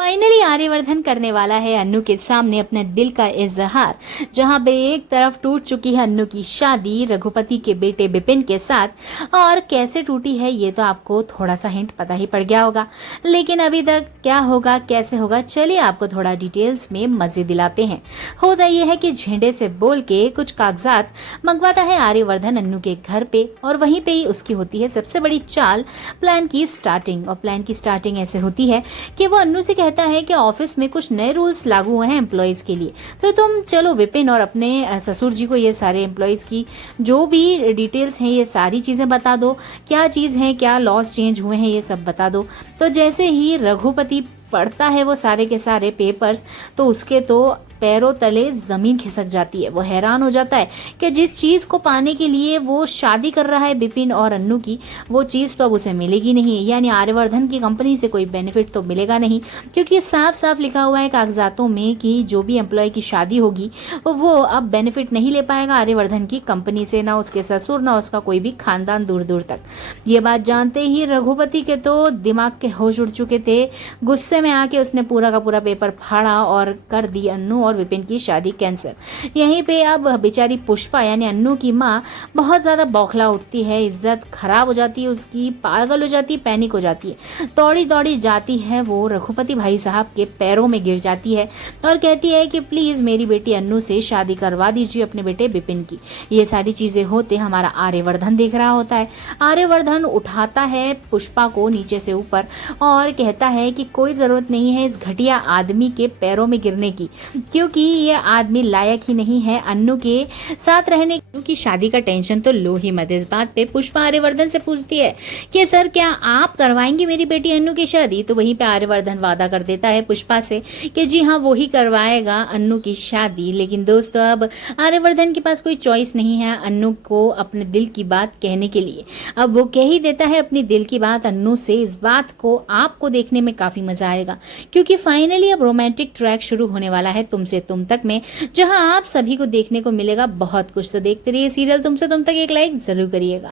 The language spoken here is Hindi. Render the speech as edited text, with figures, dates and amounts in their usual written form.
फाइनली आर्यवर्धन करने वाला है अन्नू के सामने अपने दिल का इजहार। जहां पे एक तरफ टूट चुकी है अन्नू की शादी रघुपति के बेटे बिपिन के साथ, और कैसे टूटी है ये तो आपको थोड़ा सा हिंट पता ही पड़ गया होगा। लेकिन अभी तक क्या होगा कैसे होगा, चलिए आपको थोड़ा डिटेल्स में मजे दिलाते हैं। होता यह है कि झेंडे से बोल के कुछ कागजात मंगवाता है आर्यवर्धन अन्नू के घर पे, और वहीं पे ही उसकी होती है सबसे बड़ी चाल, प्लान की स्टार्टिंग। और प्लान की स्टार्टिंग ऐसे होती है कि वो अन्नू से कहता है कि ऑफिस में कुछ नए रूल्स लागू हुए हैं एम्प्लॉयज़ के लिए, तो तुम चलो विपिन और अपने ससुर जी को ये सारे एम्प्लॉयज़ की जो भी डिटेल्स हैं ये सारी चीज़ें बता दो, क्या चीज़ है, क्या लॉज चेंज हुए हैं ये सब बता दो। तो जैसे ही रघुपति पढ़ता है वो सारे के सारे पेपर्स, तो उसके तो पैरों तले ज़मीन खिसक जाती है। वो हैरान हो जाता है कि जिस चीज़ को पाने के लिए वो शादी कर रहा है बिपिन और अन्नू की, वो चीज़ तो अब उसे मिलेगी नहीं। यानी आर्यवर्धन की कंपनी से कोई बेनिफिट तो मिलेगा नहीं, क्योंकि साफ साफ लिखा हुआ है कागजातों में कि जो भी एम्प्लॉय की शादी होगी वो अब बेनिफिट नहीं ले पाएगा आर्यवर्धन की कंपनी से, ना उसके ससुर ना उसका कोई भी खानदान दूर दूर तक। ये बात जानते ही रघुपति के तो दिमाग के होश उड़ चुके थे। गुस्से में आके उसने पूरा का पूरा पेपर फाड़ा और कर दी अन्नू और विपिन की शादी कैंसिल। यहीं पे अब बेचारी पुष्पा यानी अन्नू की माँ बहुत ज़्यादा बौखला उठती है, इज्जत खराब हो जाती है उसकी, पागल हो जाती है, पैनिक हो जाती है। दौड़ी दौड़ी जाती है वो रघुपति भाई साहब के पैरों में गिर जाती है और कहती है कि प्लीज़ मेरी बेटी अन्नू से शादी करवा दीजिए अपने बेटे बिपिन की। ये सारी चीज़ें होते हमारा आर्यवर्धन देख रहा होता है। आर्यवर्धन उठाता है पुष्पा को नीचे से ऊपर और कहता है कि कोई ज़रूरत नहीं है इस घटिया आदमी के पैरों में गिरने की, क्योंकि ये आदमी लायक ही नहीं है अन्नू के साथ रहने की। शादी का टेंशन तो लो ही मत। इस बात पे पुष्पा आर्यवर्धन से पूछती है कि सर क्या आप करवाएंगे मेरी बेटी अन्नू की शादी। तो वहीं पे आर्यवर्धन वादा कर देता है पुष्पा से कि जी हाँ वो ही करवाएगा अन्नू की शादी। लेकिन दोस्तों अब आर्यवर्धन के पास कोई चॉइस नहीं है अन्नू को अपने दिल की बात कहने के लिए। अब वो कह ही देता है अपनी दिल की बात अन्नू से। इस बात को आपको देखने में काफी मजा आएगा, क्योंकि फाइनली अब रोमांटिक ट्रैक शुरू होने वाला है तुमसे तुम तक में, जहां आप सभी को देखने को मिलेगा बहुत कुछ। तो देखते रहिए सीरियल तुमसे तुम तक। एक लाइक जरूर करिएगा।